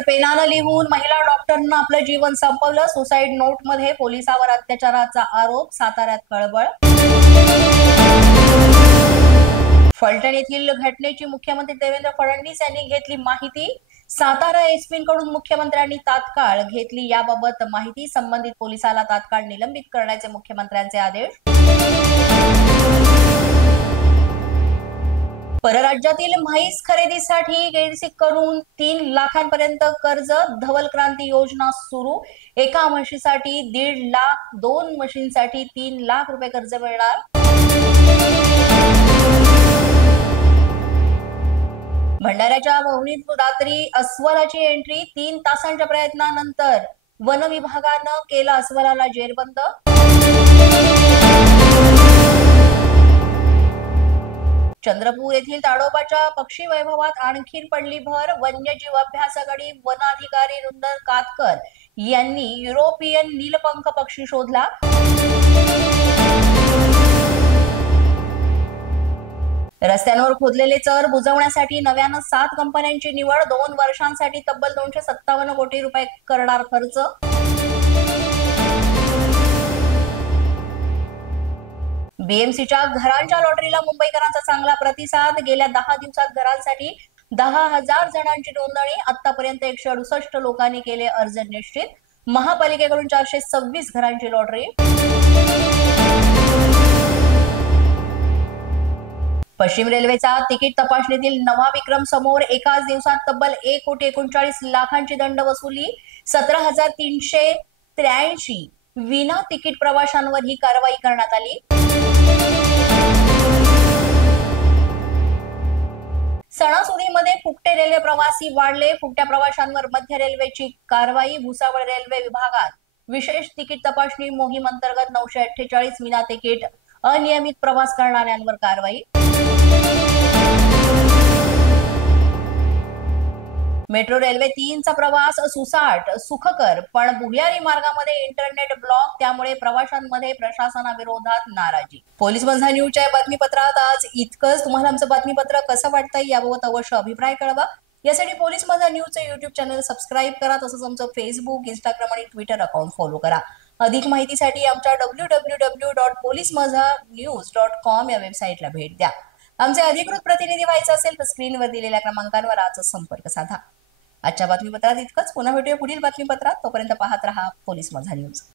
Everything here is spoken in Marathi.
पत्रावर पेनानं लिहून महिला डॉक्टरनं आपलं जीवन संपवलं. सुसाईड नोटमध्ये पोलिसावर अत्याचाराचा आरोप. साताऱ्यात कळबळ. फलटण येथील घटनेची मुख्यमंत्री देवेंद्र फडणवीस यांनी घेतली माहिती. सातारा एसपींकडून मुख्यमंत्र्यांनी तात्काळ घेतली याबाबत माहिती. संबंधित पोलिसाला तात्काळ निलंबित करण्याचे मुख्यमंत्र्यांचे आदेश. परराज्यातील म्हैस खरेदीसाठी केसीसी करून 3 लाखांपर्यंत कर्ज. धवल क्रांती योजना सुरू. एका म्हशीसाठी 1.5 लाख, 2 म्हशींसाठी 3 लाख रुपये कर्ज मिळणार. भंडाऱ्याच्या भवनीत रात्री अस्वलाची एंट्री. 3 तासांच्या प्रयत्नानंतर वन विभागानं केलं अस्वलाला जेरबंद. चंद्रपूर येथील ताडोबाच्या पक्षी वैभवात आणखी पडली भर. वन्यजीव अभ्यासगडी वनाधिकारी रुंदर कातकर यांनी युरोपियन नीलपंख पक्षी शोधला. रस्त्यांवर खोदलेले चर बुजवण्यासाठी नव्यानं 7 कंपन्यांची निवड. 2 वर्षांसाठी तब्बल 257 कोटी रुपये करणार खर्च. बीएमसीच्या घरांच्या लॉटरीला मुंबईकरांचा चांगला प्रतिसाद. गेल्या 10 दिवसात घरांसाठी 10,000 जणांची नोंदणी. आतापर्यंत 168 लोकांनी केले अर्ज निश्चित. महापालिकेकडून 426 घरांची लॉटरी. पश्चिम रेल्वेचा तिकीट तपासणीतील नवा विक्रम समोर. एकाच दिवसात तब्बल 1,39,00,000ची दंड वसुली. 17,383 विना तिकीट प्रवाशांवर ही कारवाई करण्यात आली. सणासुदीमध्ये फुकटे रेल्वे प्रवासी वाढले. फुकट्या प्रवाशांवर मध्य रेल्वेची कारवाई. भुसावळ रेल्वे विभागात विशेष तिकीट तपासणी मोहीम अंतर्गत 948 विना तिकीट अनियमित प्रवास करणाऱ्यांवर कारवाई. मेट्रो रेल्वे 3चा प्रवास सुसाट सुखकर, पण भुयारी मार्गामध्ये इंटरनेट ब्लॉक. त्यामुळे प्रवाशांमध्ये प्रशासनाविरोधात नाराजी. पोलीस माझा न्यूजच्या बातमीपत्रात आज इतकंच. तुम्हाला आमचं बातमीपत्र कसं वाटतंय याबाबत अवश्य अभिप्राय कळवा. यासाठी पोलीस माझा न्यूजचं युट्यूब चॅनल सबस्क्राईब करा. तसंच आमचं फेसबुक, इंस्टाग्राम आणि ट्विटर अकाउंट फॉलो करा. अधिक माहितीसाठी आमच्या www.policemazhanews.com या वेबसाईटला भेट द्या. आमचे अधिकृत प्रतिनिधी व्हायचे असेल तर स्क्रीनवर दिलेल्या क्रमांकांवर आजच संपर्क साधा. आजच्या बातमीपत्रात इतकंच. पुन्हा भेटूया पुढील बातमीपत्रात. तोपर्यंत पाहत रहा पोलीस माझा न्यूज.